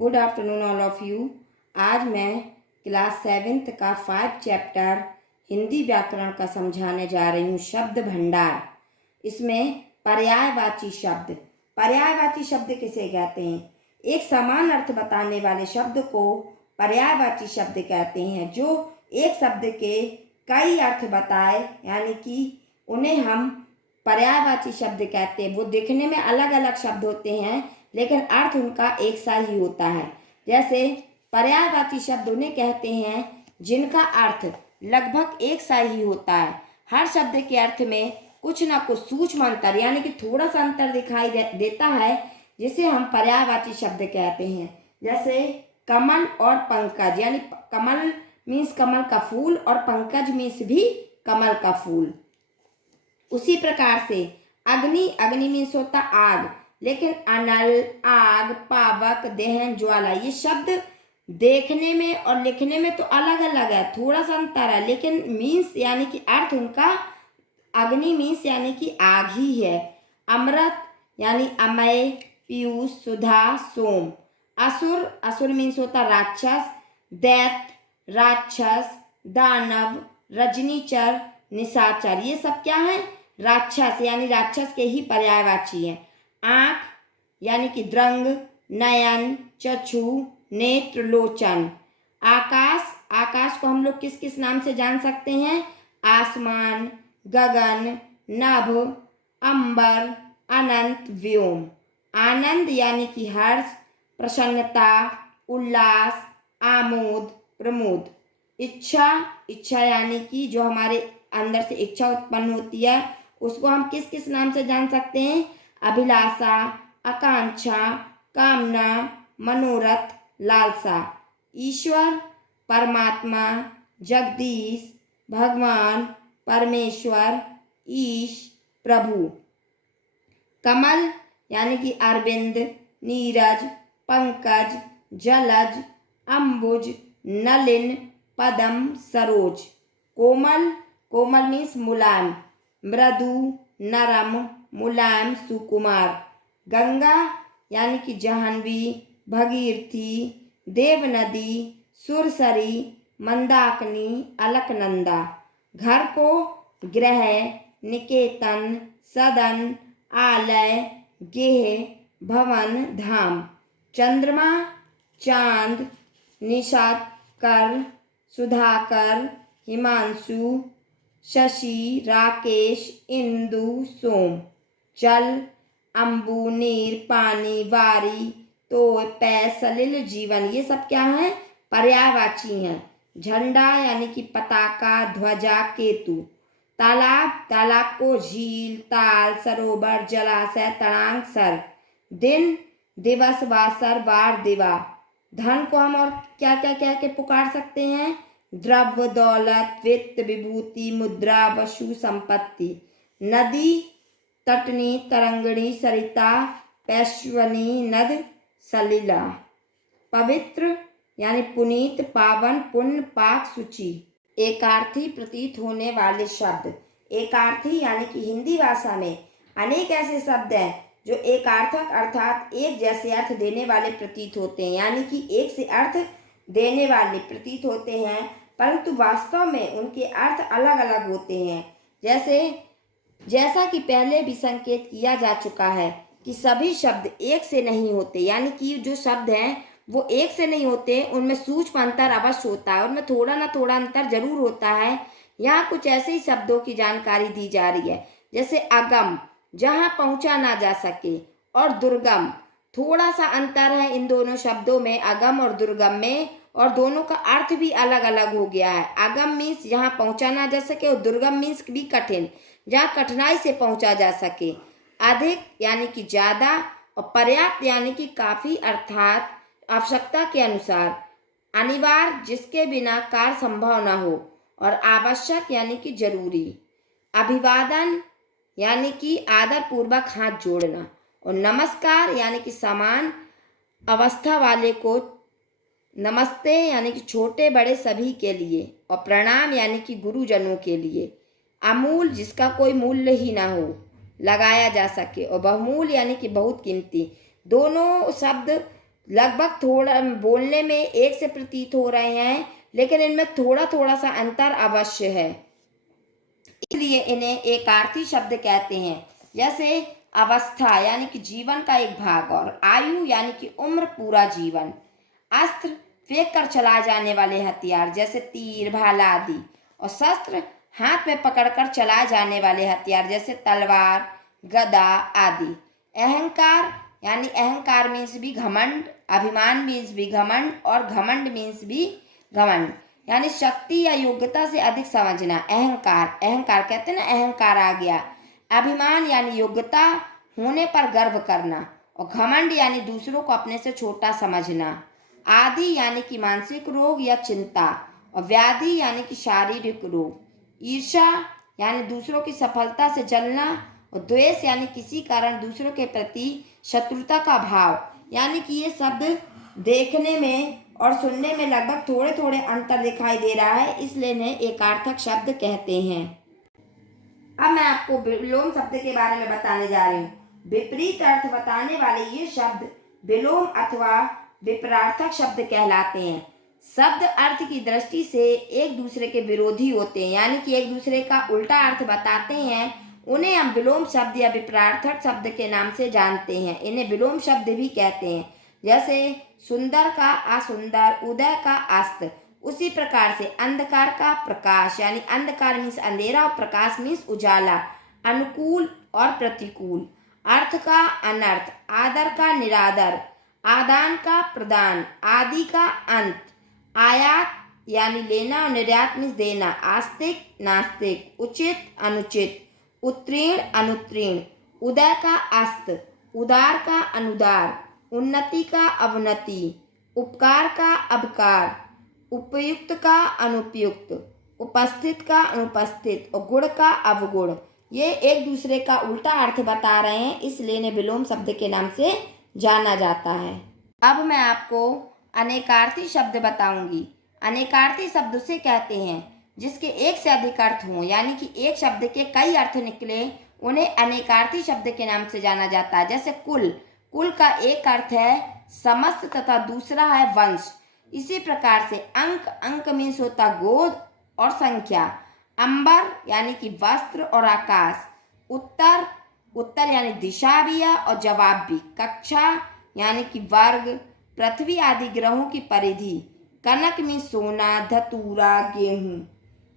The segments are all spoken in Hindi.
Good afternoon all of you. आज मैं क्लास 7th का 5 चैप्टर हिंदी व्याकरण का समझाने जा रही हूँ। शब्द भंडार। इसमें पर्यायवाची शब्द किसे कहते हैं? एक समान अर्थ बताने वाले शब्द को पर्यायवाची शब्द कहते हैं। जो एक शब्द के कई अर्थ बताए, यानी कि उन्हें हम पर्यायवाची शब्द कहते हैं। वो दिखने में अलग अलग शब्द होते हैं लेकिन अर्थ उनका एक सा ही होता है। जैसे पर्यायवाची शब्द उन्हें कहते हैं जिनका अर्थ लगभग एक सा ही होता है। हर शब्द के अर्थ में कुछ ना कुछ सूक्ष्म अंतर, यानी कि थोड़ा सा अंतर दिखाई देता है, जिसे हम पर्यायवाची शब्द कहते हैं। जैसे कमल और पंकज, यानी कमल मीन्स कमल का फूल और पंकज मीन्स भी कमल का फूल। उसी प्रकार से अग्नि मीन्स होता आग, लेकिन अनल, आग, पावक, दहन, ज्वाला, ये शब्द देखने में और लिखने में तो अलग अलग है, थोड़ा सा अंतर है, लेकिन मीन्स यानी कि अर्थ उनका अग्नि मीन्स यानी कि आग ही है। अमृत यानी अमय, पीयूष, सुधा, सोम। असुर मीन्स होता राक्षस, दैत्य, राक्षस, दानव, रजनीचर, निशाचर, ये सब क्या है? राक्षस, यानी राक्षस के ही पर्यायवाची हैं। आँख यानी कि द्रंग, नयन, चक्षु, नेत्र, लोचन। आकाश को हम लोग किस किस नाम से जान सकते हैं? आसमान, गगन, नभ, अंबर, अनंत, व्योम। आनंद यानी कि हर्ष, प्रसन्नता, उल्लास, आमोद, प्रमोद। इच्छा यानी कि जो हमारे अंदर से इच्छा उत्पन्न होती है, उसको हम किस किस नाम से जान सकते हैं? अभिलाषा, आकांक्षा, कामना, मनोरथ, लालसा। ईश्वर, परमात्मा, जगदीश, भगवान, परमेश्वर, ईश, प्रभु। कमल यानी कि अरविंद, नीरज, पंकज, जलज, अंबुज, नलिन, पदम, सरोज। कोमल मीन्स मुलायम, मृदु, नरम, मुलायम, सुकुमार। गंगा यानी कि जाह्नवी, भगीरथी, देवनदी, सुरसरी, मंदाकिनी, अलकनंदा। घर को गृह, निकेतन, सदन, आलय, गेह, भवन, धाम। चंद्रमा, चांद, निशाकर, सुधाकर, हिमांशु, शशि, राकेश, इंदु, सोम। जल, अम्बु, नीर, पानी, वारी, तोय, पै, सलिल, जीवन, ये सब क्या है? पर्यायवाची हैं। झंडा यानी कि पताका, ध्वजा, केतु। तालाब को झील, ताल, सरोवर, जलाशय, तड़ांग, सर। दिन, दिवस, वासर, वार, दिवा। धन को हम और क्या क्या कह के पुकार सकते हैं? द्रव्य, दौलत, वित्त, विभूति, मुद्रा, वशु, संपत्ति। नदी, तटनी, तरंगणी, सरिता, पैश्वनी, नद, सलिला। पवित्र यानी पुनीत, पावन, पुण्य, पाक, शुचि। एकार्थी प्रतीत होने वाले शब्द। एकार्थी यानी कि हिंदी भाषा में अनेक ऐसे शब्द हैं जो एकार्थक अर्थात एक जैसे अर्थ देने वाले प्रतीत होते हैं, यानी कि एक से अर्थ देने वाले प्रतीत होते हैं, परंतु वास्तव में उनके अर्थ अलग अलग होते हैं। जैसा कि पहले भी संकेत किया जा चुका है कि सभी शब्द एक से नहीं होते, यानी कि जो शब्द हैं वो एक से नहीं होते, उनमें सूक्ष्म अंतर अवश्य होता है, उनमें थोड़ा ना थोड़ा अंतर जरूर होता है। यहाँ कुछ ऐसे ही शब्दों की जानकारी दी जा रही है, जैसे अगम, जहाँ पहुँचा ना जा सके, और दुर्गम। थोड़ा सा अंतर है इन दोनों शब्दों में, अगम और दुर्गम में, और दोनों का अर्थ भी अलग अलग हो गया है। अगम मीन्स जहाँ पहुँचा ना जा सके, और दुर्गम मीन्स भी कठिन, जहाँ कठिनाई से पहुँचा जा सके। अधिक यानी कि ज़्यादा, और पर्याप्त यानी कि काफ़ी अर्थात आवश्यकता के अनुसार। अनिवार्य जिसके बिना कार्य संभव न हो, और आवश्यक यानी कि जरूरी। अभिवादन यानी कि आदर पूर्वक हाथ जोड़ना, और नमस्कार यानी कि समान अवस्था वाले को नमस्ते यानी कि छोटे बड़े सभी के लिए, और प्रणाम यानी कि गुरुजनों के लिए। अमूल जिसका कोई मूल्य ही ना हो, लगाया जा सके, और बहुमूल्य यानी कि बहुत कीमती। दोनों शब्द लगभग थोड़ा बोलने में एक से प्रतीत हो रहे हैं, लेकिन इनमें थोड़ा थोड़ा सा अंतर अवश्य है, इसलिए इन्हें एकार्थी शब्द कहते हैं। जैसे अवस्था यानी कि जीवन का एक भाग, और आयु यानी कि उम्र, पूरा जीवन। अस्त्र फेंक कर चलाए जाने वाले हथियार जैसे तीर, भाला आदि। और शस्त्र हाथ में पकड़कर चलाए जाने वाले हथियार जैसे तलवार, गदा आदि। अहंकार यानी अहंकार मीन्स भी घमंड, अभिमान मीन्स भी घमंड, और घमंड मीन्स भी घमंड यानी शक्ति या योग्यता से अधिक समझना। अहंकार, अहंकार कहते हैं ना, अहंकार आ गया। अभिमान यानी योग्यता होने पर गर्व करना, और घमंड यानी दूसरों को अपने से छोटा समझना। आदि यानी कि मानसिक रोग या चिंता, और व्याधि यानी कि शारीरिक रोग। ईर्ष्या यानी दूसरों की सफलता से जलना, और द्वेष यानी किसी कारण दूसरों के प्रति शत्रुता का भाव। यानी कि ये शब्द देखने में और सुनने में लगभग थोड़े थोड़े अंतर दिखाई दे रहा है, इसलिए इन्हें एकार्थक शब्द कहते हैं। अब मैं आपको विलोम शब्द के बारे में बताने जा रही हूँ। विपरीत अर्थ बताने वाले ये शब्द विलोम अथवा विपरार्थक शब्द कहलाते हैं। शब्द अर्थ की दृष्टि से एक दूसरे के विरोधी होते हैं, यानी कि एक दूसरे का उल्टा अर्थ बताते हैं। उन्हें हम विलोम शब्द या विपरार्थक शब्द के नाम से जानते हैं। इन्हें विलोम शब्द भी कहते हैं। जैसे सुंदर का असुंदर, उदय का अस्त। उसी प्रकार से अंधकार का प्रकाश, यानी अंधकार मीन्स अंधेरा और प्रकाश मीन्स उजाला। अनुकूल और प्रतिकूल। अर्थ का अनर्थ, आदर का निरादर, आदान का प्रदान, आदि का अंत। आयात यानी लेना, और निर्यात मीन्स देना। आस्तिक नास्तिक, उचित अनुचित, उत्तीर्ण अनुत्तीर्ण। उदय का अस्त, उदार का अनुदार, उन्नति का अवनति, उपकार का अपकार, उपयुक्त का अनुपयुक्त, उपस्थित का अनुपस्थित, और गुण का अवगुण। ये एक दूसरे का उल्टा अर्थ बता रहे हैं, इसलिए इन्हें विलोम शब्द के नाम से जाना जाता है। अब मैं आपको अनेकार्थी शब्द बताऊंगी। अनेकार्थी शब्द उसे कहते हैं जिसके एक से अधिक अर्थ हों, यानी कि एक शब्द के कई अर्थ निकले, उन्हें अनेकार्थी शब्द के नाम से जाना जाता है। जैसे कुल, कुल का एक अर्थ है समस्त तथा दूसरा है वंश। इसी प्रकार से अंक, अंक मीन्स होता गोद और संख्या। अंबर यानी कि वस्त्र और आकाश। उत्तर, उत्तर यानी दिशा भी है और जवाब भी। कक्षा यानी कि वर्ग, पृथ्वी आदि ग्रहों की परिधि। कनक में सोना, धतूरा, गेहूं,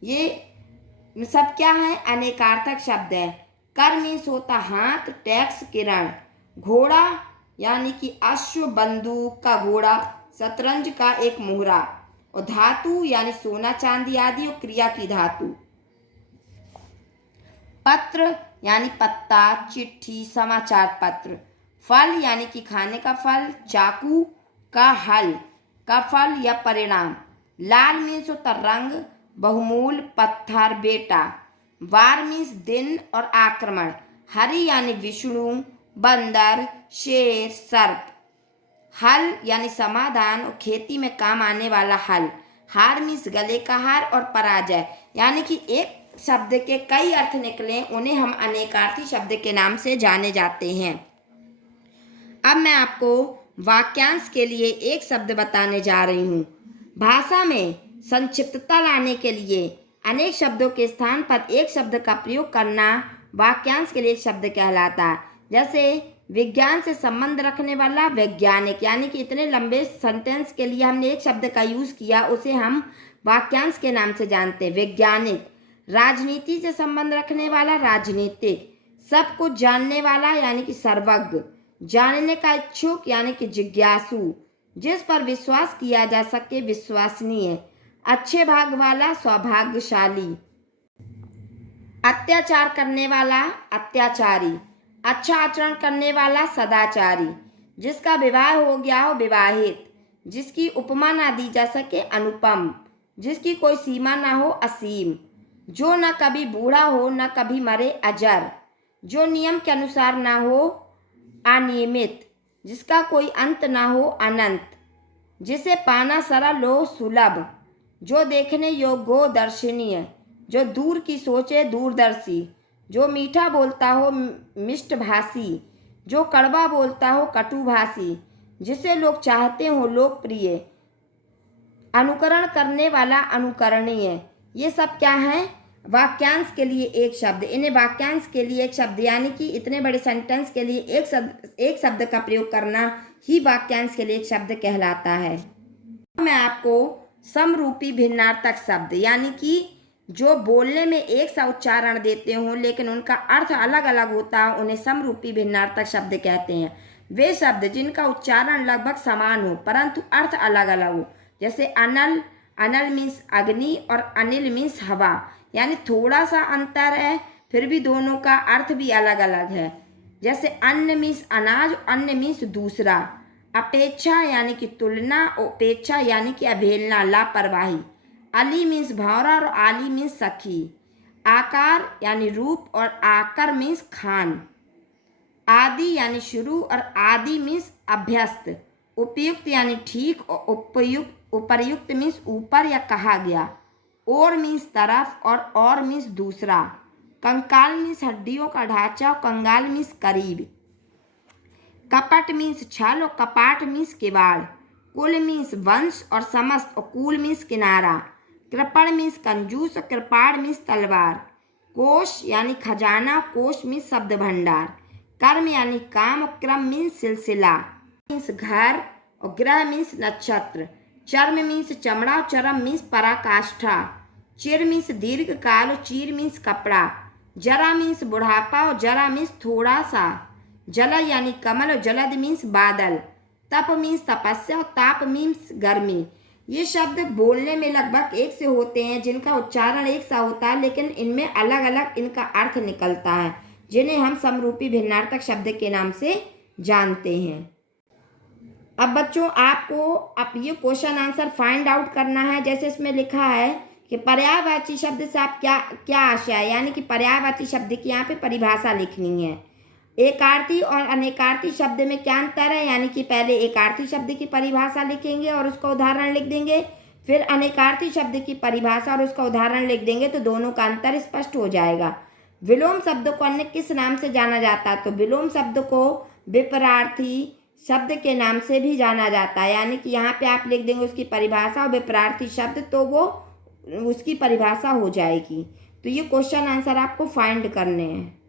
ये सब क्या है? अनेकार्थक शब्द है। कर मीन्स होता हाथ, टैक्स, किरण। घोड़ा यानी कि अश्व, बंदूक का घोड़ा, शतरंज का एक मोहरा। और धातु यानी सोना, चांदी आदि, और क्रिया की धातु। पत्र यानी पत्ता, चिट्ठी, समाचार पत्र। फल यानी कि खाने का फल, चाकू का हल का फल या परिणाम। लाल मीन्स होता रंग, बहुमूल, पत्थर, बेटा। वार मीन्स दिन और आक्रमण। हरि यानी विष्णु, बंदर, शेर, सर्प। हल यानी समाधान और खेती में काम आने वाला हल। हार मीन्स गले का हार और पराजय। यानी कि एक शब्द के कई अर्थ निकले, उन्हें हम अनेकार्थी शब्द के नाम से जाने जाते हैं। अब मैं आपको वाक्यांश के लिए एक शब्द बताने जा रही हूँ। भाषा में संक्षिप्तता लाने के लिए अनेक शब्दों के स्थान पर एक शब्द का प्रयोग करना वाक्यांश के लिए एक शब्द कहलाता है। जैसे विज्ञान से संबंध रखने वाला वैज्ञानिक, यानी कि इतने लंबे सेंटेंस के लिए हमने एक शब्द का यूज़ किया, उसे हम वाक्यांश के नाम से जानते हैं, वैज्ञानिक। राजनीति से संबंध रखने वाला राजनीतिक। सब कुछ जानने वाला यानी कि सर्वज्ञ। जानने का इच्छुक यानी कि जिज्ञासु। जिस पर विश्वास किया जा सके विश्वसनीय। अच्छे भाग वाला सौभाग्यशाली। अत्याचार करने वाला अत्याचारी। अच्छा आचरण करने वाला सदाचारी। जिसका विवाह हो गया हो विवाहित। जिसकी उपमा ना दी जा सके अनुपम। जिसकी कोई सीमा ना हो असीम। जो न कभी बूढ़ा हो न कभी मरे अजर। जो नियम के अनुसार ना हो अनियमित। जिसका कोई अंत ना हो अनंत। जिसे पाना सरल हो सुलभ। जो देखने योग्य हो दर्शनीय। जो दूर की सोचे दूरदर्शी। जो मीठा बोलता हो मिष्टभाषी। जो कड़वा बोलता हो कटुभाषी। जिसे लोग चाहते हो लोकप्रिय, अनुकरण करने वाला अनुकरणीय। ये सब क्या है? वाक्यांश के लिए एक शब्द। इन्हें वाक्यांश के लिए एक शब्द यानी कि इतने बड़े सेंटेंस के लिए एक शब्द का प्रयोग करना ही वाक्यांश के लिए एक शब्द कहलाता है। मैं आपको समरूपी भिन्नार्थक शब्द यानी कि जो बोलने में एक सा उच्चारण देते हो लेकिन उनका अर्थ अलग अलग होता है, उन्हें समरूपी भिन्नार्थक शब्द कहते हैं। वे शब्द जिनका उच्चारण लगभग समान हो परंतु अर्थ अलग अलग हो, जैसे अनल, अनल मीन्स अग्नि और अनिल मीन्स हवा, यानी थोड़ा सा अंतर है फिर भी दोनों का अर्थ भी अलग अलग है। जैसे अन्न मीन्स अनाज, अन्न मीन्स दूसरा। अपेक्षा यानी कि तुलना, उपेक्षा यानी कि अवहेलना, लापरवाही। अली मीन्स भौरा और आली मीन्स सखी। आकार यानी रूप और आकर मीन्स खान। आदि यानी शुरू और आदि मीन्स अभ्यस्त। उपयुक्त यानी ठीक और उपर्युक्त मीन्स ऊपर या कहा गया। और मीन्स तरफ और मीन्स दूसरा। कंकाल मीन्स हड्डियों का ढांचा और कंगाल मीन्स करीब। कपट मीन्स छल और कपाट मीन्स किवाड़। कुल मीन्स वंश और समस्त और कूल मीन्स किनारा। कृपण मीन्स कंजूस और कृपाण मीन्स तलवार। कोश यानी खजाना, कोश मीन्स शब्द भंडार। कर्म यानी काम और क्रम मीन्स सिलसिला। मीन्स घर और ग्रह मीन्स नक्षत्र। चर्म मीन्स चमड़ा और चरम मीन्स पराकाष्ठा। चिर मीन्स दीर्घ काल और चीर मीन्स कपड़ा। जरा मीन्स बुढ़ापा और जरा मीन्स थोड़ा सा। जल यानी कमल और जलद मीन्स बादल। तप मीन्स तपस्या और ताप मीन्स गर्मी। ये शब्द बोलने में लगभग एक से होते हैं, जिनका उच्चारण एक सा होता है लेकिन इनमें अलग अलग इनका अर्थ निकलता है, जिन्हें हम समरूपी भिन्नार्थक शब्द के नाम से जानते हैं। अब बच्चों आपको अब ये क्वेश्चन आंसर फाइंड आउट करना है। जैसे इसमें लिखा है कि पर्यायवाची शब्द से आप क्या आशय है, यानी कि पर्यायवाची शब्द की यहाँ पे परिभाषा लिखनी है। एकार्थी और अनेकार्थी शब्द में क्या अंतर है, यानी कि पहले एकार्थी शब्द की परिभाषा लिखेंगे और उसका उदाहरण लिख देंगे, फिर अनेकार्थी शब्द की परिभाषा और उसका उदाहरण लिख देंगे, तो दोनों का अंतर स्पष्ट हो जाएगा। विलोम शब्द को अन्य किस नाम से जाना जाता है, तो विलोम शब्द को विपरार्थी शब्द के नाम से भी जाना जाता है। यानी कि यहाँ पे आप लिख देंगे उसकी परिभाषा और विपरार्थी शब्द, तो वो उसकी परिभाषा हो जाएगी। तो ये क्वेश्चन आंसर आपको फाइंड करने हैं।